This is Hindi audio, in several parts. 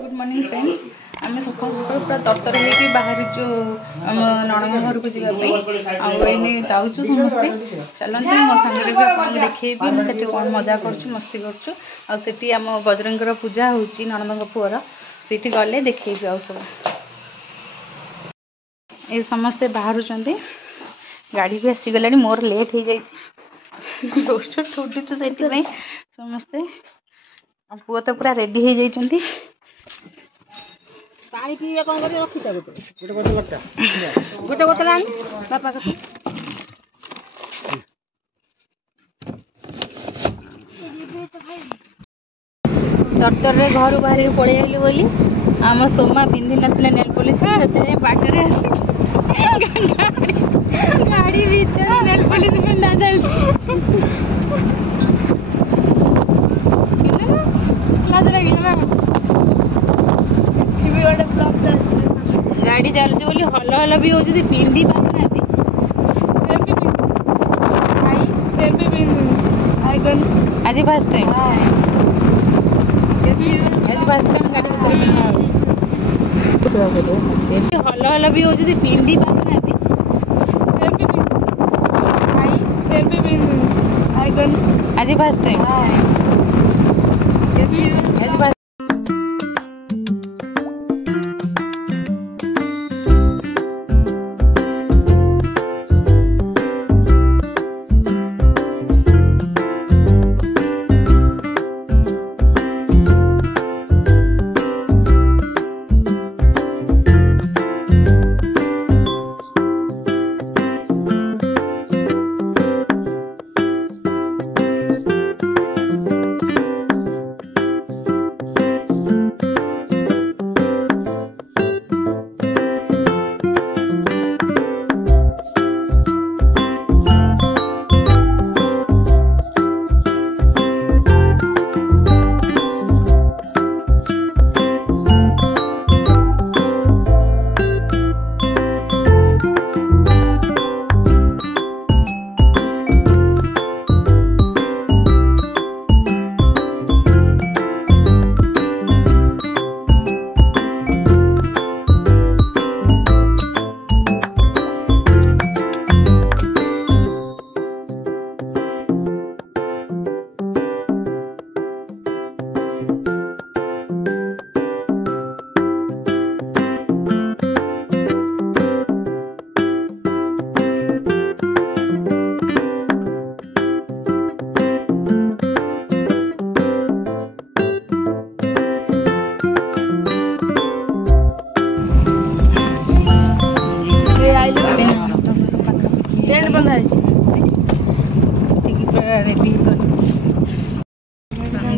Good morning friends. आम सका सका पूरा तरतर हो बाहर जो आम नणंद घर को जावाई जाऊँ समस्ते चलते मो सांगे भी आपको देखी से कौन मजा करती करुँ आम बजरंगर पूजा होची नणंद पुअर से गले देखी आउ सब ये समस्ते बाहर गाड़ी भी आसीगला मोर लेट हो जाइए रोस्टर उठुचु से समस्ते पुआ तो पूरा रेडी हो जाइए पानी पीवा कौन कर रखी गोटे बोतल आनी बापा कथी तरतर रे घर बाहर के पड़े आइली बोली आम सोमा पिंधि नथिले नेल पॉलिश से बाटरे आसी गाड़ी भीतर नेल पॉलिश पिंधा चलछि लाज लागिला टीवी वाले ब्लॉक गाड़ी चलछि बोली हल हल भी हो जे पिंधि पार नाती आज फर्स्ट टाइम गाड़ी भीतर हल हल भी हो जे पिंधि पार नाती आज फर्स्ट टाइम आज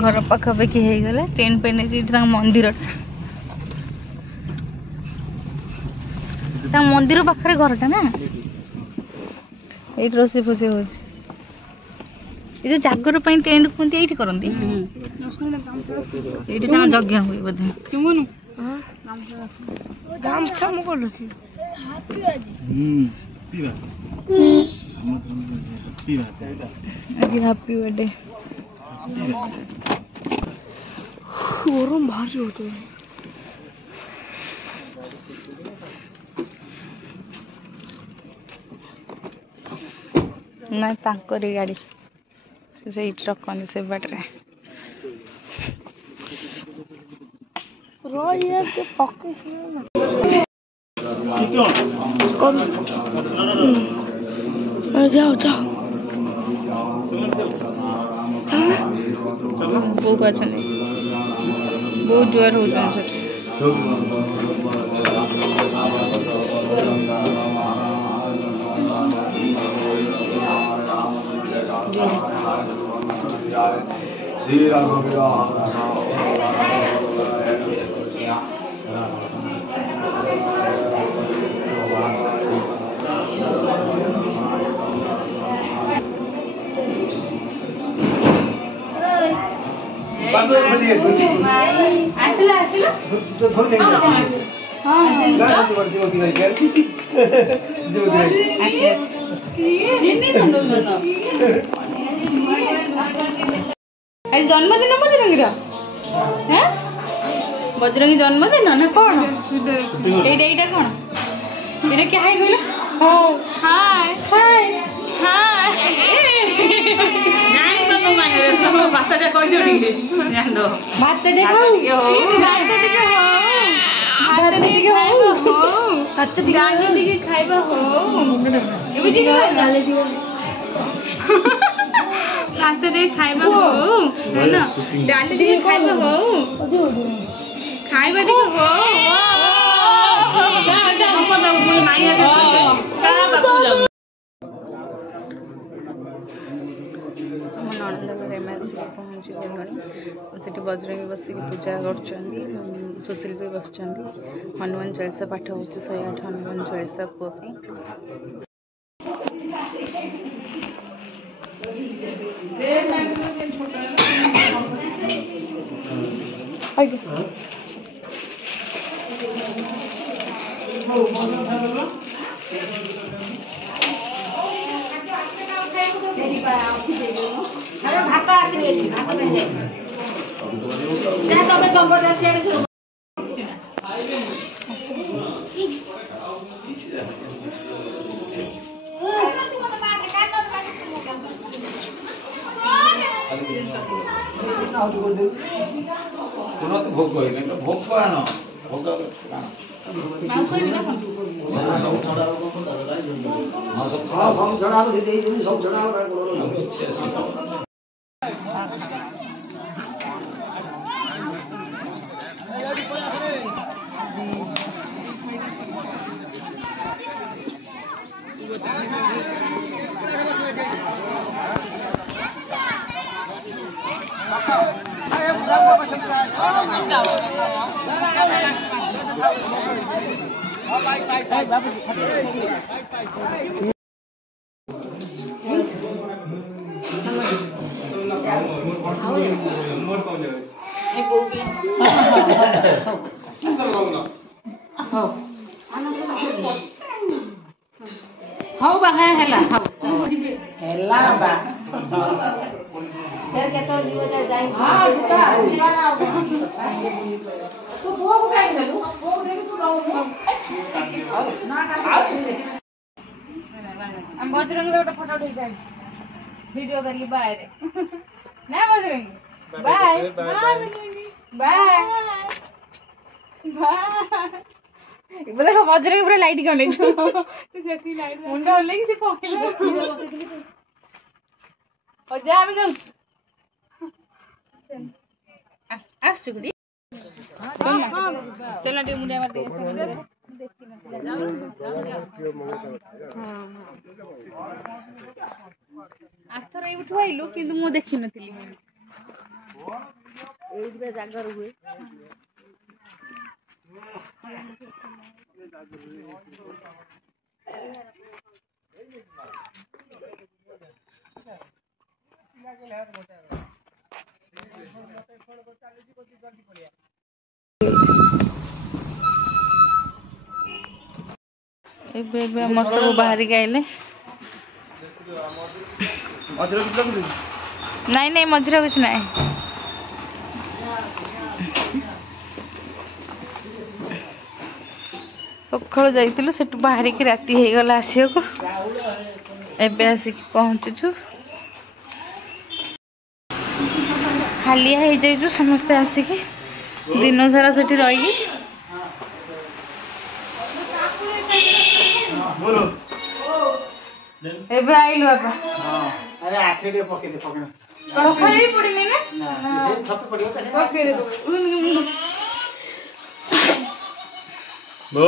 घर पाखापाखि हो गला ट्रेन पे मंदिर मंदिर पाखे घरटा ना ये रोसे फोसे हो जो जागर टेंट कहते ये करती ये यज्ञ हुए बोधे आज हैप्पी बर्थडे गरम भारी होता है ना तांकरी गाड़ी से रखनी से बाटे जाओ जाओ बहुत अच्छा बहुत जोर हो श्री आसला जन्मदिन मजन बजरंगी जन्मदिन ना कौन एटा कौन एटा क्या है कहला हाय हाय हाय ନାଇଁ ତମ ମାନେ ଭାତଟା କହିଦିଅ ଟିକେ ଜାଣିଲ भात ଟିକେ ଖାଉ ଭାତ ଟିକେ ଖାଇବା ହଉ ଭାତ ଟିକେ ଡାଲି ଟିକେ ଖାଇବା ହଉ ଏବେ ଟିକେ ଡାଲି ଟିକେ ଭାତ ଟିକେ ଖାଇବା ହଉ ନା ଡାଲି ଟିକେ ଖାଇବା ହଉ ଖାଇବା ଟିକେ ହଉ ननंद घर एम पहुँची गलुणी सेठी बजरंगी बसिक पूजा कर सुशील भी बस हनुमान चालीसा पाठ हो 108 हनुमान चालीसा पुआ ଭାତ ଆସିନି ଭାତ ତମେ ସମ୍ପଦ ଆସିଆଡେ भोग भोग आण भोग ହଉ ବା ହେଲା ବା बजरंगी गोटे फोटो उठा वीडियो करके बाय ना बजरंगी बाय बाय देखो बजरंगी पूरा लाइट कने मुंडा हल्ले कि पकेला और जा हम जाऊ आस चुकड़ी चल ना मुंडा मार दे आथर ये उठवाइलु किंतु मु देखि नथिली एइबे जागर हुए एबे हमर सब बाहर गइले नहीं नहीं मझरा कुछ नहीं सकाल जाइलु से बाहर की राति हो गला आसिया को एबे आसिक पहुँचु हालिया हो जाइजु समस्ते आसिक दिन सारा से रही एबे आइलु बापा अरे आखे दे पके रखा जाई पड़िनी ना ये छप पड़ियो त पके दे बो